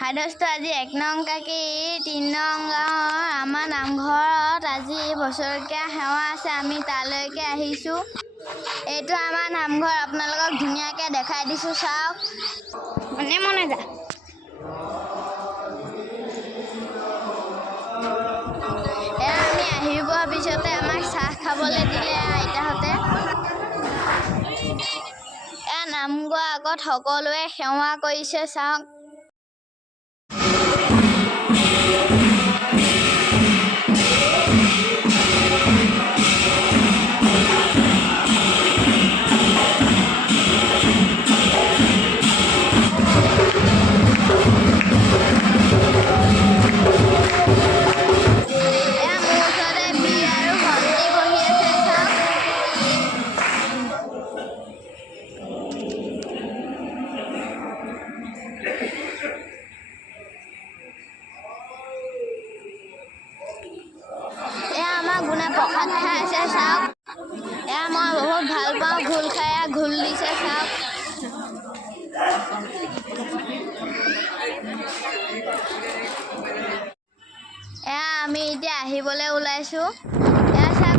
হাইদস্ত আজি 1 নং কাকি 3 নং গাঁৱৰ আমাৰ নামঘৰত আজি বছৰকীয়া সেৱা আছে। আমি তালৈকে আহিছোঁ। এইটো আমাৰ নামঘৰ আপোনালোকক ধুনীয়াকৈ দেখাই দিছোঁ, চাওক। মনে মনে যা। আমি আহিব পিছতে আমাক চাহ খাবলৈ দিলে আইতাহঁতে। নাম গোৱাৰ আগত সকলোৱে সেৱা কৰিছে, চাওক। আমাৰ গুণে প্ৰসাদ খাই আছে, চাওক। মই বহুত ভাল পাওঁ ঘোল খাই, ঘোল দিছে, চাওক। আমি এতিয়া আহিবলৈ ওলাইছোঁ। চাওক,